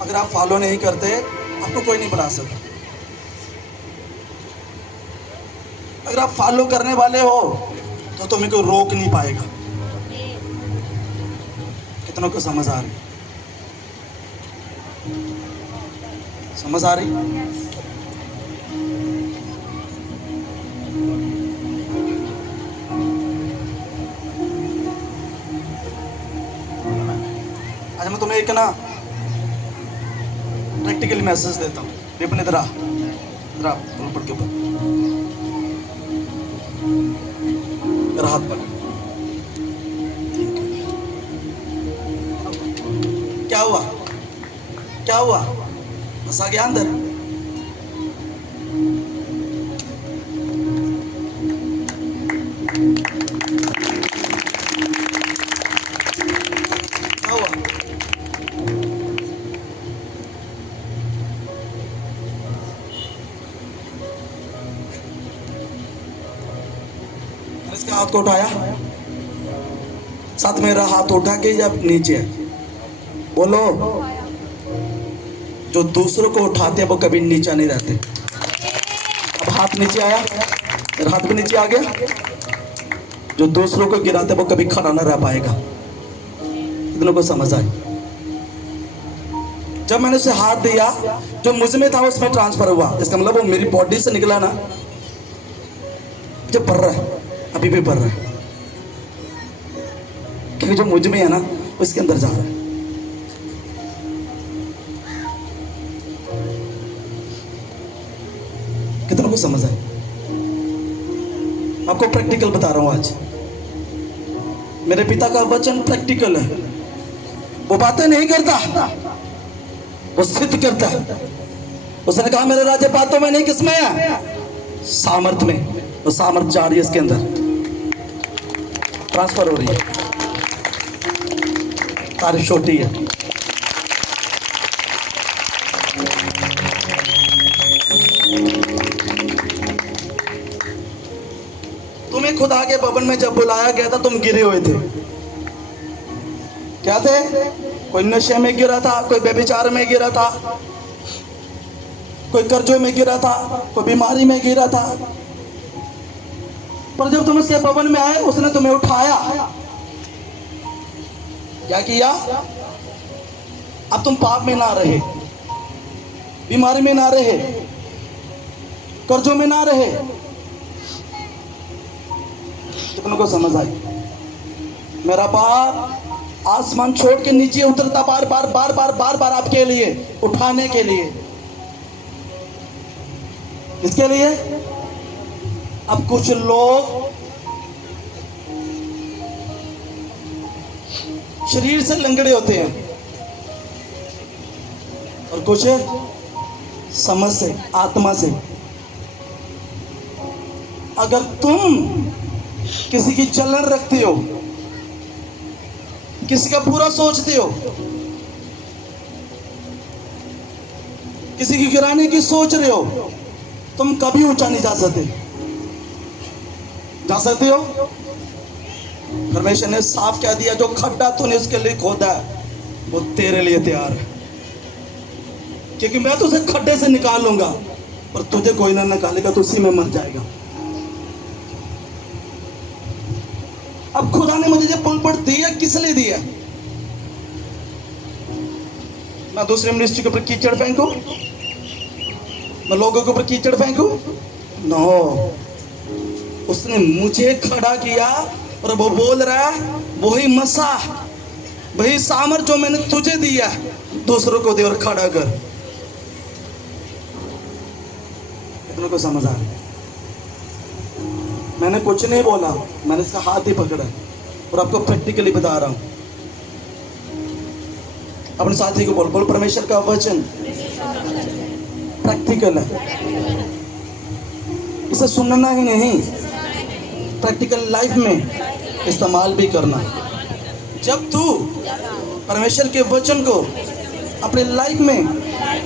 अगर आप फॉलो नहीं करते आपको कोई नहीं बुला सकता। अगर आप फॉलो करने वाले हो तो तुम्हें कोई रोक नहीं पाएगा। कितनों को समझ आ रही? समझ आ रही? आज मैं तुम्हें एक ना प्रैक्टिकल मैसेज देता हूँ। अपने इधर पढ़ के ऊपर मेरा हाथ पर। क्या हुआ? क्या हुआ? बस आ गया अंदर। क्या हुआ? इसका हाथ को उठाया, साथ मेरा हाथ उठा के या नीचे बोलो, जो दूसरों को उठाते हैं वो कभी नीचा नहीं रहते। अब हाथ नीचे आया, मेरा हाथ भी नीचे आ गया। जो दूसरों को गिराते वो कभी खड़ा ना रह पाएगा। इतनों को समझ आई? जब मैंने उसे हाथ दिया, जो मुझ में था उसमें ट्रांसफर हुआ। इसका मतलब वो मेरी बॉडी से निकला ना, जो बढ़ रहा है, अभी भी बढ़ रहा है, क्योंकि जो मुझ में है ना उसके अंदर जा रहा है। कितनों को समझ आए? आपको प्रैक्टिकल बता रहा हूं आज। मेरे पिता का वचन प्रैक्टिकल है। वो बातें नहीं करता, वो सिद्ध करता है। उसने कहा मेरे राज्य बातों में नहीं, किसमें है? सामर्थ में। वो सामर्थ जा रही है, इसके अंदर ट्रांसफर हो रही है। तारीफ छोटी है। तुम्हें खुदा के भवन में जब बुलाया गया था, तुम गिरे हुए थे। क्या थे? कोई नशे में गिरा था, कोई व्यभिचार में गिरा था, कोई कर्जों में गिरा था, कोई बीमारी में गिरा था। पर जब तुम उसके भवन में आए, उसने तुम्हें उठाया। क्या किया? अब तुम पाप में ना रहे, बीमारी में ना रहे, कर्जों में ना रहे। तुमको समझ आई? मेरा बाप आसमान छोड़ के नीचे उतरता बार बार बार बार बार बार आपके लिए, उठाने के लिए। किसके लिए? अब कुछ लोग शरीर से लंगड़े होते हैं और कुछ समझ से, आत्मा से। अगर तुम किसी की जलन रखते हो, किसी का बुरा सोचते हो, किसी की गिराने की सोच रहे हो, तुम कभी ऊंचा नहीं जा सकते। जा सकते हो? परमेश्वर ने साफ कह दिया, जो खड्डा तूने उसके लिए खोदा है वो तेरे लिए तैयार है, क्योंकि मैं तुझे खड्डे से निकाल लूंगा, पर तुझे कोई ना निकालेगा, तो उसी में मर जाएगा। अब खुदा ने मुझे ये पुलपट दिया, किस लिए दिया? मैं दूसरे मिनिस्ट्री के ऊपर कीचड़ फेंकू? मैं लोगों के ऊपर कीचड़ फेंकू? नो, उसने मुझे खड़ा किया और वो बोल रहा है, वही मसा, वही सामर्थ जो मैंने तुझे दिया, दूसरों को दे और खड़ा कर। इतनों को समझ आ रहा है? मैंने कुछ नहीं बोला, मैंने इसका हाथ ही पकड़ा और आपको प्रैक्टिकली बता रहा हूं। अपने साथी को बोल, परमेश्वर का वचन प्रैक्टिकल है। इसे सुनना ही नहीं, प्रैक्टिकल लाइफ में इस्तेमाल भी करना। जब तू परमेश्वर के वचन को अपने लाइफ में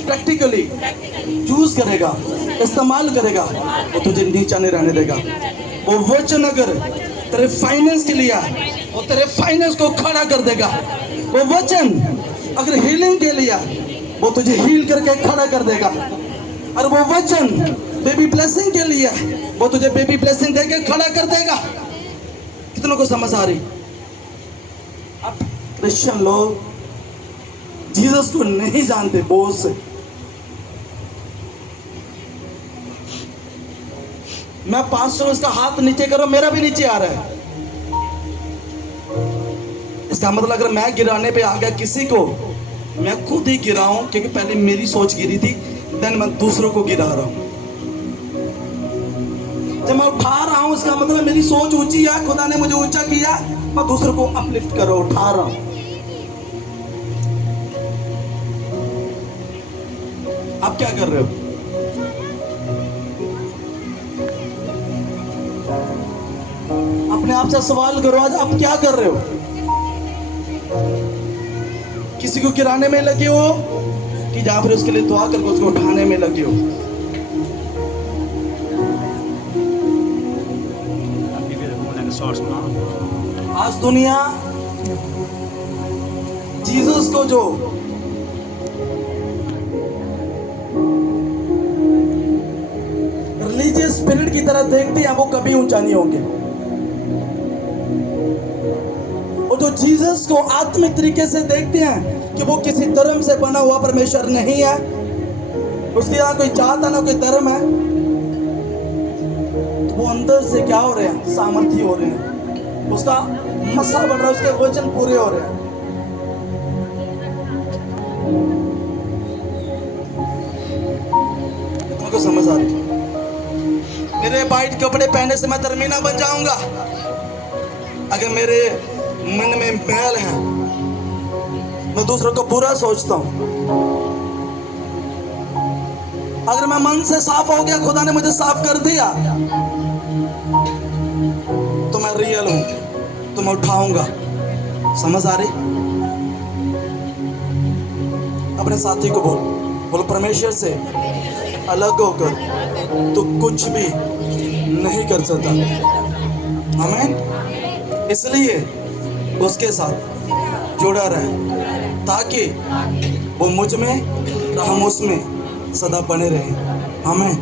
प्रैक्टिकली यूज करेगा, इस्तेमाल करेगा, वो तुझे नीचा नहीं रहने देगा। वो वचन अगर तेरे फाइनेंस के लिए, वो तेरे फाइनेंस को खड़ा कर देगा। वो वचन अगर हीलिंग के लिए, वो तुझे हील करके खड़ा कर देगा। और वो वचन बेबी ब्लेसिंग के लिए है, वो तुझे बेबी ब्लेसिंग देके खड़ा कर देगा। कितनों को समझ आ रही? अब क्रिश्चियन लोग जीसस को नहीं जानते बहुत से। मैं 500 इसका हाथ नीचे करो, मेरा भी नीचे आ रहा है। इसका मतलब अगर मैं गिराने पे आ गया किसी को, मैं खुद ही गिराऊं, क्योंकि पहले मेरी सोच गिरी थी, देन मैं दूसरों को गिरा रहा हूं। जब मैं उठा रहा हूं, इसका मतलब मेरी सोच ऊंची है, खुदा ने मुझे ऊंचा किया, मैं दूसरों को अपलिफ्ट करो, उठा रहा हूं। आप क्या कर रहे हो? अपने आप से सवाल करो, आज आप क्या कर रहे हो? किसी को गिराने में लगे हो कि जहां फिर उसके लिए दुआ करके उसको उठाने में लगे हो? आज दुनिया जीसस को जो रिलीजियस स्पिरिट की तरह देखते हैं, वो कभी ऊंचा नहीं होंगे। और जो जीसस को आत्मिक तरीके से देखते हैं कि वो किसी धर्म से बना हुआ परमेश्वर नहीं है, उसके यहाँ कोई जात है ना कोई धर्म है, तो वो अंदर से क्या हो रहे हैं? सामर्थ्य हो रहे हैं, उसका मसा बढ़ रहा है, उसके वचन पूरे हो रहे हैं। तुमको समझ आ रही? मेरे वाइट कपड़े पहनने से मैं धर्मी ना बन जाऊंगा। अगर मेरे मन में मैल है, मैं दूसरों को बुरा सोचता हूं, अगर मैं मन से साफ हो गया, खुदा ने मुझे साफ कर दिया, तो मैं रियल हूं, तो मैं उठाऊंगा। समझ आ रही? अपने साथी को बोलो परमेश्वर से अलग होकर तो कुछ भी नहीं कर सकता। आमीन। इसलिए उसके साथ जुड़ा रहे, ताकि वो मुझ में और हम उसमें सदा बने रहे। आमीन।